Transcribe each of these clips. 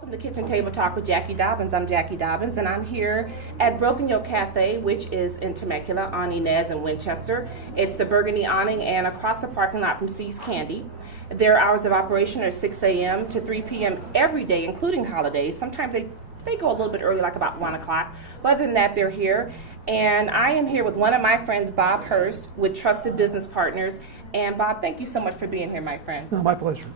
Welcome to Kitchen Table Talk with Jacqui Dobens. I'm Jacqui Dobens, and I'm here at Broken Yoke Cafe, which is in Temecula on Inez and Winchester. It's the Burgundy awning and across the parking lot from C's Candy. Their hours of operation are 6 a.m. to 3 p.m. every day, including holidays. Sometimes they go a little bit early, like about 1 o'clock. But other than that, they're here. And I am here with one of my friends, Bob Hurst, with Trusted Business Partners. And Bob, thank you so much for being here, my friend. No, my pleasure.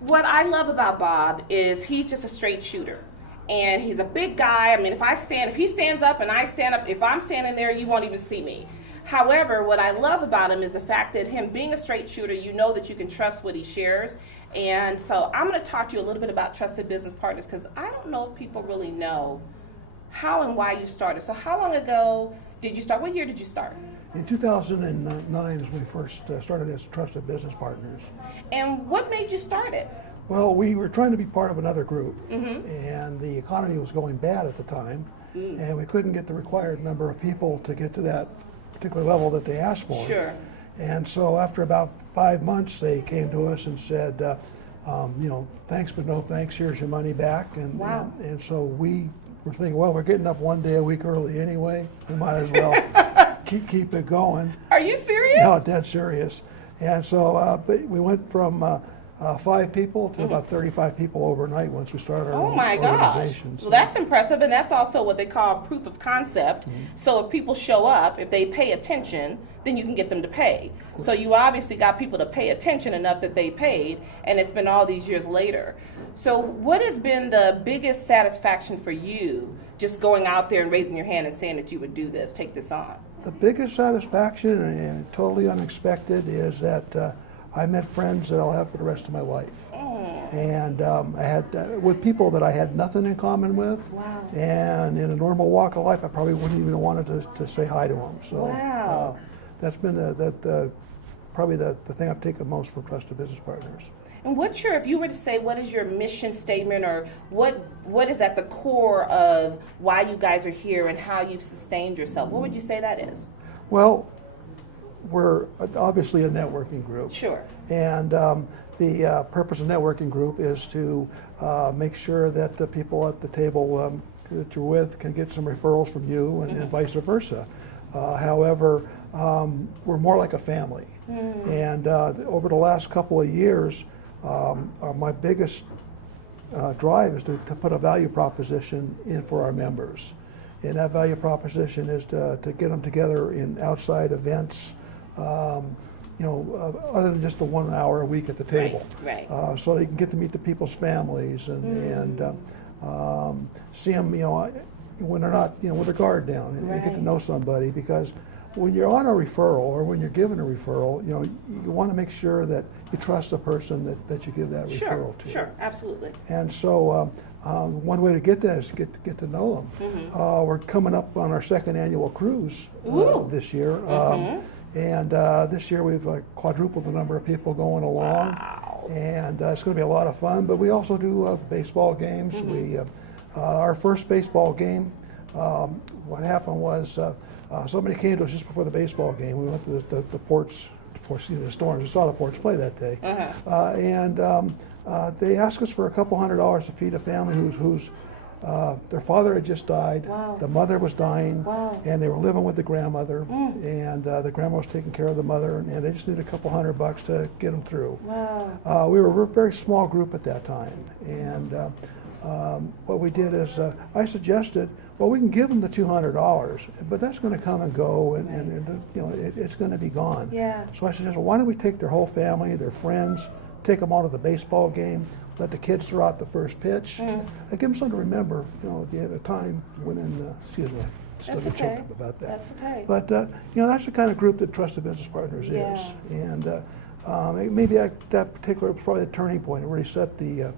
What I love about Bob is he's just a straight shooter. And he's a big guy. I mean, if he stands up and I stand up, if I'm standing there, you won't even see me. However, what I love about him is the fact that him being a straight shooter, you know that you can trust what he shares. And so I'm going to talk to you a little bit about Trusted Business Partners, because I don't know if people really know how and why you started. So how long ago did you start? What year did you start? In 2009 is when we first started as Trusted Business Partners. And what made you start it? Well, we were trying to be part of another group, and the economy was going bad at the time, and we couldn't get the required number of people to get to that particular level that they asked for. Sure. And so after about 5 months, they came to us and said, thanks but no thanks, here's your money back. And, wow. and so we were thinking, well, we're getting up one day a week early anyway, we might as well keep it going. Are you serious? No, dead serious. And so but we went from 5 people to about 35 people overnight once we started our organization. Gosh. Well, that's impressive, and that's also what they call proof of concept. So if people show up, if they pay attention, then you can get them to pay. So you obviously got people to pay attention enough that they paid, and it's been all these years later. So what has been the biggest satisfaction for you just going out there and raising your hand and saying that you would do this, take this on? The biggest satisfaction, and totally unexpected, is that I met friends that I'll have for the rest of my life. And I had with people that I had nothing in common with. Wow. And in a normal walk of life, I probably wouldn't even wanted to say hi to them. So wow. That's been probably the thing I've taken most from Trusted Business Partners. And if you were to say, what is your mission statement, or what is at the core of why you guys are here and how you've sustained yourself, what would you say that is? Well, we're obviously a networking group. Sure. And the purpose of networking group is to make sure that the people at the table that you're with can get some referrals from you, and vice versa. However, we're more like a family. And over the last couple of years, my biggest drive is to put a value proposition in for our members. And that value proposition is to get them together in outside events, other than just the 1 hour a week at the table. Right. So they can get to meet the people's families and see them, when they're not, with their guard down, and get to know somebody. Because when you're on a referral, or when you're given a referral, you want to make sure that you trust the person that you give that referral to. Sure, absolutely. And so one way to get that is to get to know them. We're coming up on our 2nd annual cruise this year. And this year we've quadrupled the number of people going along. Wow. And it's going to be a lot of fun. But we also do baseball games. Our first baseball game, what happened was somebody came to us just before the baseball game. We went to the ports before seeing the Storms. We saw the Ports play that day. And they asked us for a couple $100 to feed a family whose their father had just died. Wow. The mother was dying. Wow. And they were living with the grandmother. And the grandma was taking care of the mother, and they just needed a couple $100 to get them through. Wow. We were a very small group at that time. And what we did is I suggested, well, we can give them the $200, but that's going to come and go, and it's going to be gone. Yeah. So I suggested, why don't we take their whole family, their friends, take them all to the baseball game, let the kids throw out the first pitch, and give them something to remember, at the end of time when, excuse me, That's okay. choked up about that. That's okay. But that's the kind of group that Trusted Business Partners is, and maybe that particular was probably the turning point. It really set the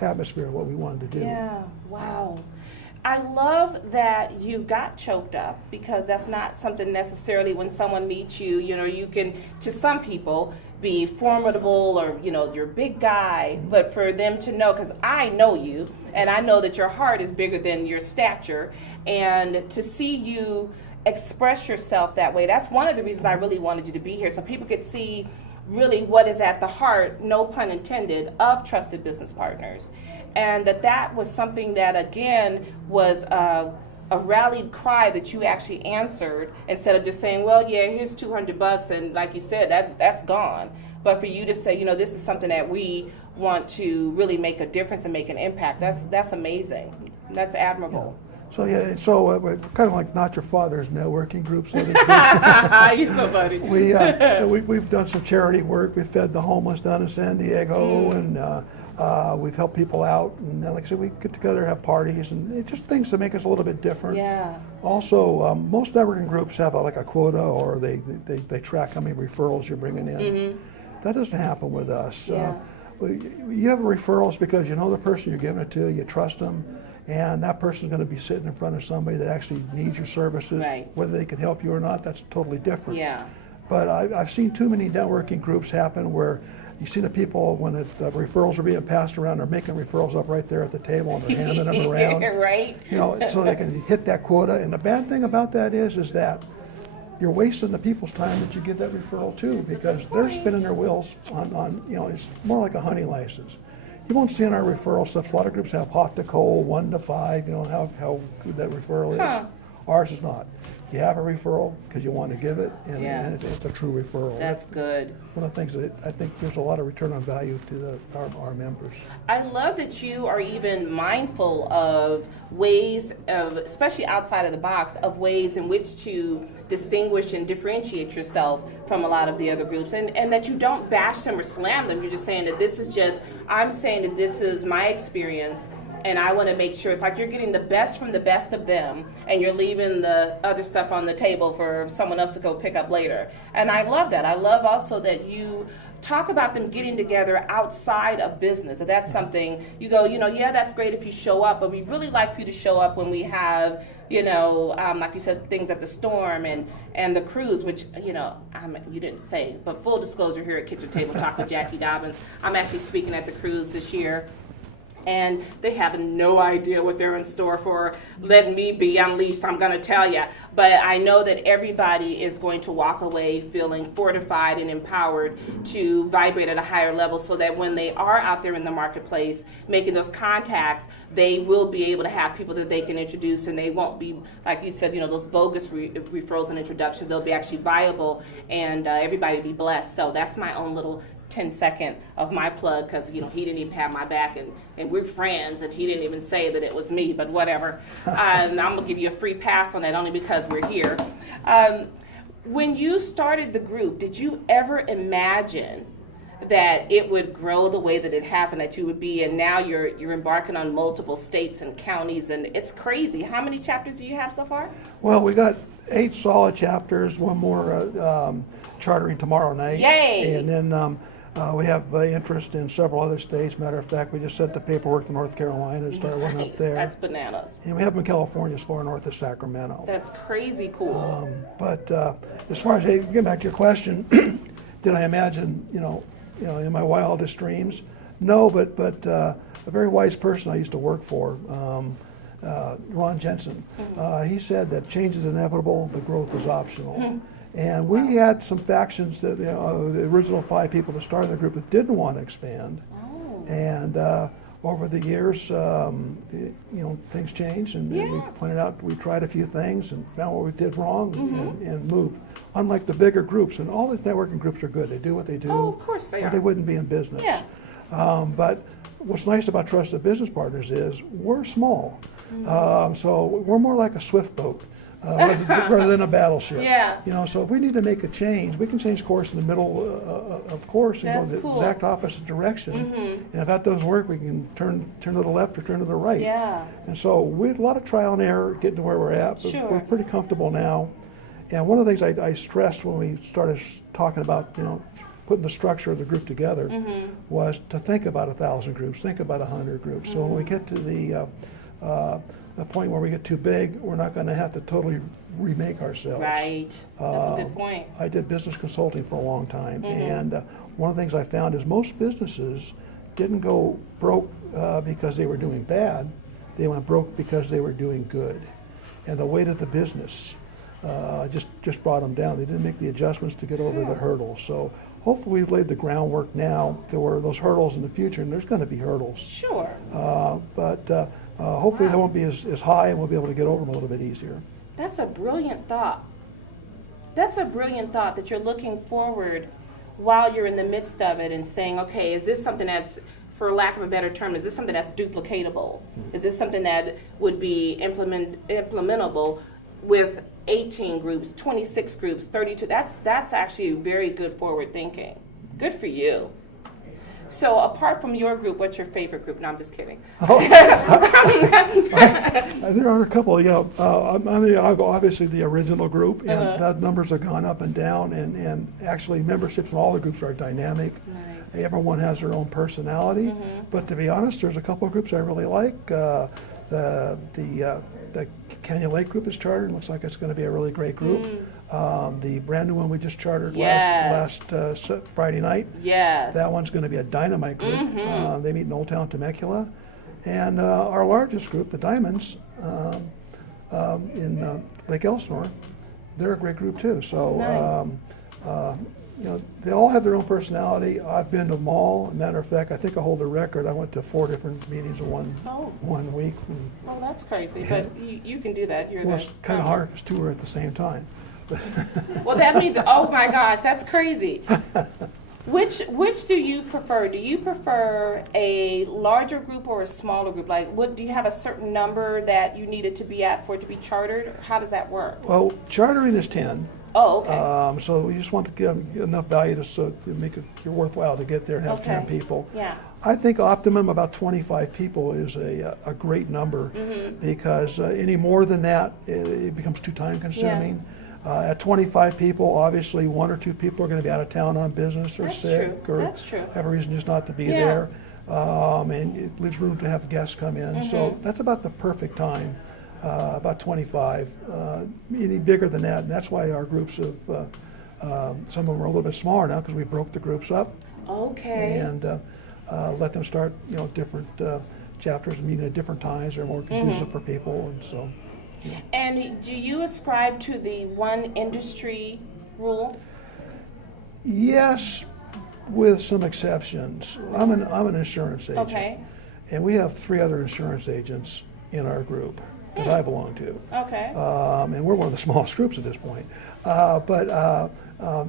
atmosphere of what we wanted to do. Yeah. Wow. I love that you got choked up, because that's not something necessarily when someone meets you, you can, to some people, be formidable or, you're a big guy, but for them to know, because I know you, and I know that your heart is bigger than your stature, and to see you express yourself that way, that's one of the reasons I really wanted you to be here, so people could see really what is at the heart, no pun intended, of trusted business partners. And that was something that, again, was a rallied cry that you actually answered, instead of just saying, well, yeah, here's $200, and like you said, that's gone. But for you to say, this is something that we want to really make a difference and make an impact, that's amazing. That's admirable. So we're kind of like Not Your Father's networking group. So to You're so funny. We've done some charity work. We fed the homeless down in San Diego, and we've helped people out. And like I said, we get together, have parties, and just things to make us a little bit different. Yeah. Also, most networking groups have like a quota, or they track how many referrals you're bringing in. Mm-hmm. That doesn't happen with us. Yeah. You have referrals because you know the person you're giving it to, you trust them. And that person's going to be sitting in front of somebody that actually needs your services. Right. Whether they can help you or not, that's totally different. Yeah. But I've seen too many networking groups happen where you see the people, when the referrals are being passed around, they're making referrals up right there at the table and they're handing them around. Right. So they can hit that quota. And the bad thing about that is that you're wasting the people's time that you give that referral to, because they're spinning their wheels on it's more like a hunting license. You won't see in our referral stuff, a lot of groups have hot to cold, 1 to 5, how good that referral is. Huh. Ours is not. You have a referral because you want to give it, and it's a true referral. That's good. One of the things that I think there's a lot of return on value to our members. I love that you are even mindful of ways of, especially outside of the box, of ways in which to distinguish and differentiate yourself from a lot of the other groups, and that you don't bash them or slam them. You're just saying that I'm saying that this is my experience, and I want to make sure it's like you're getting the best from the best of them, and you're leaving the other stuff on the table for someone else to go pick up later. And I love that. I love also that you talk about them getting together outside of business. And that's something you go, yeah, that's great if you show up, but we really like for you to show up when we have, like you said, things at the Storm and the cruise, which, you didn't say, but full disclosure here at Kitchen Table Talk with Jacqui Dobens, I'm actually speaking at the cruise this year. And they have no idea what they're in store for. Let me be unleashed, I'm going to tell you. But I know that everybody is going to walk away feeling fortified and empowered to vibrate at a higher level, so that when they are out there in the marketplace making those contacts, they will be able to have people that they can introduce, and they won't be, like you said, those bogus referrals and introductions. They'll be actually viable, and everybody will be blessed. So that's my own little 10-second of my plug, because he didn't even have my back, and we're friends, and he didn't even say that it was me, but whatever. And I'm gonna give you a free pass on that only because we're here. When you started the group, did you ever imagine that it would grow the way that it has, and that you would be, and now you're embarking on multiple states and counties, and it's crazy. How many chapters do you have so far? Well, we got 8 solid chapters, one more chartering tomorrow night. Yay! And then we have interest in several other states. Matter of fact, we just sent the paperwork to North Carolina and started one up there. That's bananas. And we have them in California, as far north as Sacramento. That's crazy cool. But as far as, getting back to your question, did I imagine, in my wildest dreams? No, but a very wise person I used to work for, Ron Jensen, he said that change is inevitable, but growth is optional. And we had some factions that, the original 5 people that started the group that didn't want to expand. Oh. And over the years, things changed, and we pointed out, we tried a few things and found what we did wrong, and moved. Unlike the bigger groups, and all these networking groups are good. They do what they do. Oh, of course they or are. they wouldn't be in business. Yeah. But what's nice about Trusted Business Partners is we're small. So we're more like a swift boat. Rather than a battleship. Yeah. So if we need to make a change, we can change course in the middle of course and That's go the cool. exact opposite direction. And if that doesn't work, we can turn to the left or turn to the right. Yeah. And so we had a lot of trial and error getting to where we're at, but Sure. we're pretty comfortable now. And one of the things I stressed when we started talking about, putting the structure of the group together, was to think about 1,000 groups, think about 100 groups. So when we get to the point where we get too big, we're not going to have to totally remake ourselves. Right. That's a good point. I did business consulting for a long time, and one of the things I found is most businesses didn't go broke because they were doing bad. They went broke because they were doing good. And the weight of the business just brought them down. They didn't make the adjustments to get over the hurdles. So hopefully we've laid the groundwork now to where those hurdles in the future, and there's going to be hurdles, Sure. but hopefully Wow. they won't be as high, and we'll be able to get over them a little bit easier. That's a brilliant thought. That's a brilliant thought that you're looking forward while you're in the midst of it and saying, okay, is this something that's, for lack of a better term, is this something that's duplicatable? Is this something that would be implementable with 18 groups, 26 groups, 32? That's actually very good forward thinking. Good for you. So apart from your group, what's your favorite group? No, I'm just kidding. There are a couple, I mean, obviously the original group, and that numbers have gone up and down, and actually memberships in all the groups are dynamic. Nice. Everyone has their own personality, but to be honest, there's a couple of groups I really like. The Canyon Lake group is chartered, looks like it's going to be a really great group. The brand new one we just chartered last Friday night. Yes. That one's going to be a dynamite group. They meet in Old Town Temecula. And our largest group, the Diamonds, in Lake Elsinore, they're a great group too. So, Nice. they all have their own personality. I've been to them all. As a matter of fact, I think I hold a record. I went to 4 different meetings in one week. And Oh, that's crazy, but you can do that. You're it was kind of hard because 2 were at the same time. Well, that means, oh my gosh, that's crazy. Which do you prefer? Do you prefer a larger group or a smaller group? Like, do you have a certain number that you need it to be at for it to be chartered? How does that work? Well, chartering is 10. Oh, okay. So we just want to get enough value to make it worthwhile to get there and have 10 people. Yeah. I think optimum about 25 people is a great number because any more than that, it becomes too time consuming. At 25 people, obviously 1 or 2 people are going to be out of town on business or sick or have a reason just not to be there. And it leaves room to have guests come in. So that's about the perfect time, about 25. Any bigger than that, and that's why our groups have, some of them are a little bit smaller now because we broke the groups up. Okay. And let them start, different chapters and meeting at different times. They're more conducive for people, and so. Yeah. And do you ascribe to the one industry rule? Yes, with some exceptions. I'm an insurance agent. Okay. And we have 3 other insurance agents in our group that I belong to. Okay. And we're one of the smallest groups at this point. But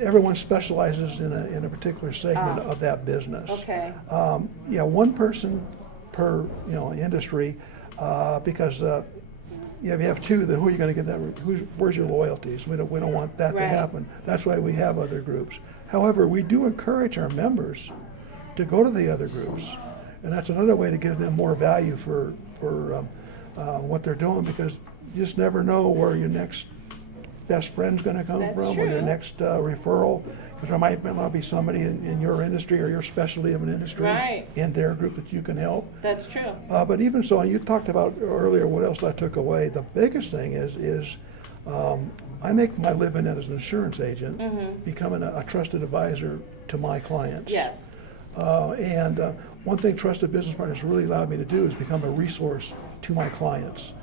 everyone specializes in a particular segment of that business. Okay. One person per industry because if you have 2, then who are you going to get that? Where's your loyalties? We don't want that to happen. That's why we have other groups. However, we do encourage our members to go to the other groups, and that's another way to give them more value for what they're doing, because you just never know where your next best friend's going to come from, or your next referral. Because there might not be somebody in your industry or your specialty of an industry in their group that you can help. That's true. But even so, and you talked about earlier what else I took away. The biggest thing is I make my living as an insurance agent, becoming a trusted advisor to my clients. Yes. And one thing Trusted Business Partners really allowed me to do is become a resource to my clients.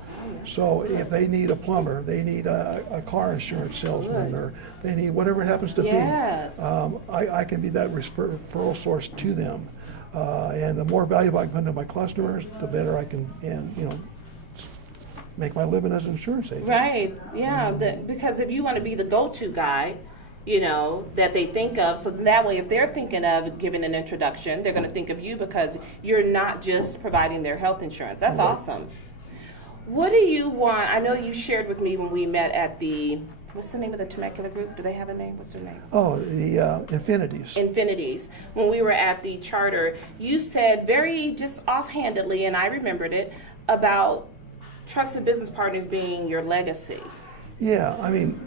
So if they need a plumber, they need a car insurance salesman, or they need whatever it happens to be, I can be that referral source to them. And the more valuable I can bring to my customers, the better I can, make my living as an insurance agent. Right. Yeah. Because if you want to be the go-to guy, that they think of, so that way if they're thinking of giving an introduction, they're going to think of you because you're not just providing their health insurance. That's awesome. What do you want? I know you shared with me when we met at what's the name of the Temecula group? Do they have a name? What's their name? Oh, the Infinities. Infinities. When we were at the charter, you said very just offhandedly, and I remembered it, about Trusted Business Partners being your legacy. Yeah, I mean,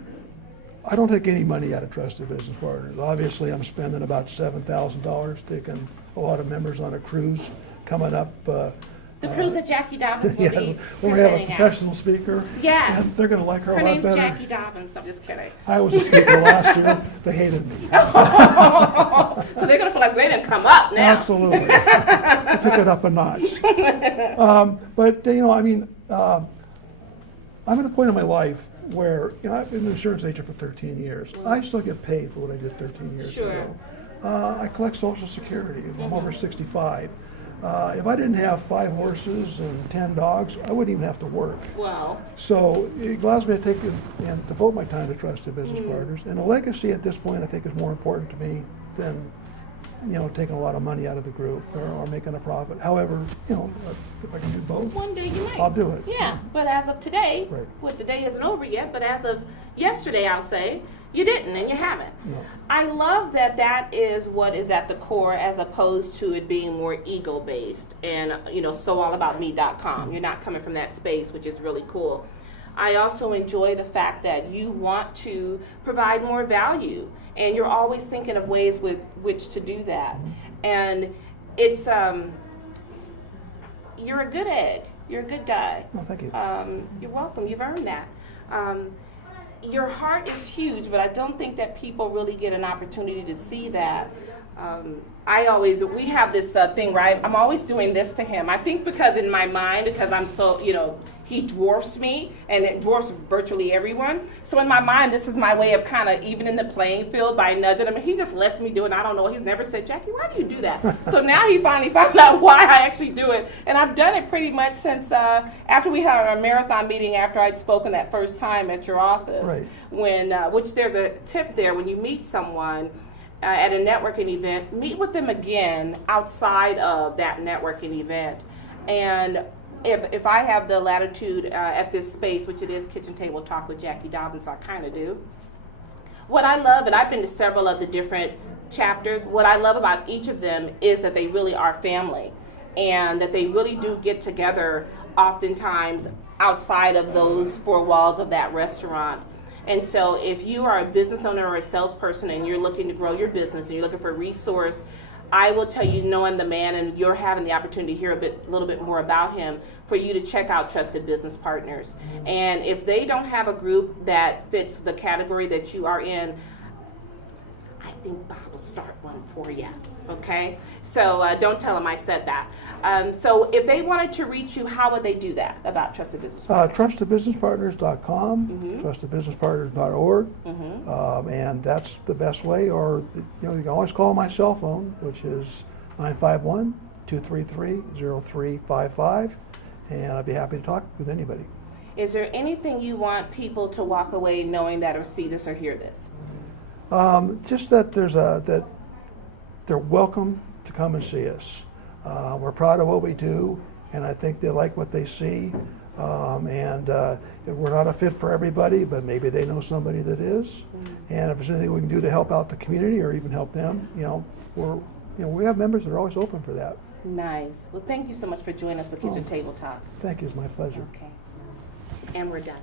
I don't take any money out of Trusted Business Partners. Obviously, I'm spending about $7,000 taking a lot of members on a cruise coming up. The cruise that Jacqui Dobens will be when we have a presenting professional speaker. Yes. They're going to like her a lot name's better. Jacqui Dobens. I'm just kidding. I was a speaker last year. They hated me. So they're going to feel like they didn't come up now. Absolutely. I took it up a notch. But, I mean, I'm at a point in my life where I've been an insurance agent for 13 years. I still get paid for what I did 13 years ago. I collect Social Security. I'm over 65. If I didn't have 5 horses and 10 dogs, I wouldn't even have to work. Wow. So it allows me to take and devote my time to trusted business partners. And a legacy at this point, I think, is more important to me than, taking a lot of money out of the group or making a profit. However, if I can do both, One day you might. I'll do it. Yeah, but as of today, Right. well, the day isn't over yet, but as of yesterday, I'll say, you didn't and you haven't. No. I love that is what is at the core as opposed to it being more ego-based and, soallaboutme.com. You're not coming from that space, which is really cool. I also enjoy the fact that you want to provide more value and you're always thinking of ways with which to do that. And it's, you're a good egg. You're a good guy. No, thank you. You're welcome. You've earned that. Your heart is huge, but I don't think that people really get an opportunity to see that. We have this thing, right? I'm always doing this to him. I think because in my mind, because I'm so, he dwarfs me, and it dwarfs virtually everyone. So in my mind, this is my way of kind of evening the playing field by nudging him. And he just lets me do it. And I don't know. He's never said, Jacqui, why do you do that? So now he finally found out why I actually do it. And I've done it pretty much since after we had our marathon meeting after I'd spoken that first time at your office. Right. When, which there's a tip there when you meet someone at a networking event, meet with them again outside of that networking event. And if I have the latitude at this space, which it is Kitchen Table Talk with Jacqui Dobens, so I kind of do. What I love, and I've been to several of the different chapters, what I love about each of them is that they really are family and that they really do get together oftentimes outside of those 4 walls of that restaurant. And so if you are a business owner or a salesperson and you're looking to grow your business and you're looking for a resource, I will tell you, knowing the man, and you're having the opportunity to hear a little bit more about him, for you to check out Trusted Business Partners. And if they don't have a group that fits the category that you are in, I think Bob will start one for you. Okay? So don't tell him I said that. So if they wanted to reach you, how would they do that about Trusted Business Partners? TrustedBusinessPartners.com, TrustedBusinessPartners.org, and that's the best way. Or you can always call my cell phone, which is 951-233-0355, and I'd be happy to talk with anybody. Is there anything you want people to walk away knowing that or see this or hear this? Just that that they're welcome to come and see us. We're proud of what we do, and I think they like what they see. And we're not a fit for everybody, but maybe they know somebody that is. And if there's anything we can do to help out the community or even help them, we have members that are always open for that. Nice. Well, thank you so much for joining us at Kitchen Table Talk. Thank you. It's my pleasure. Okay. And we're done.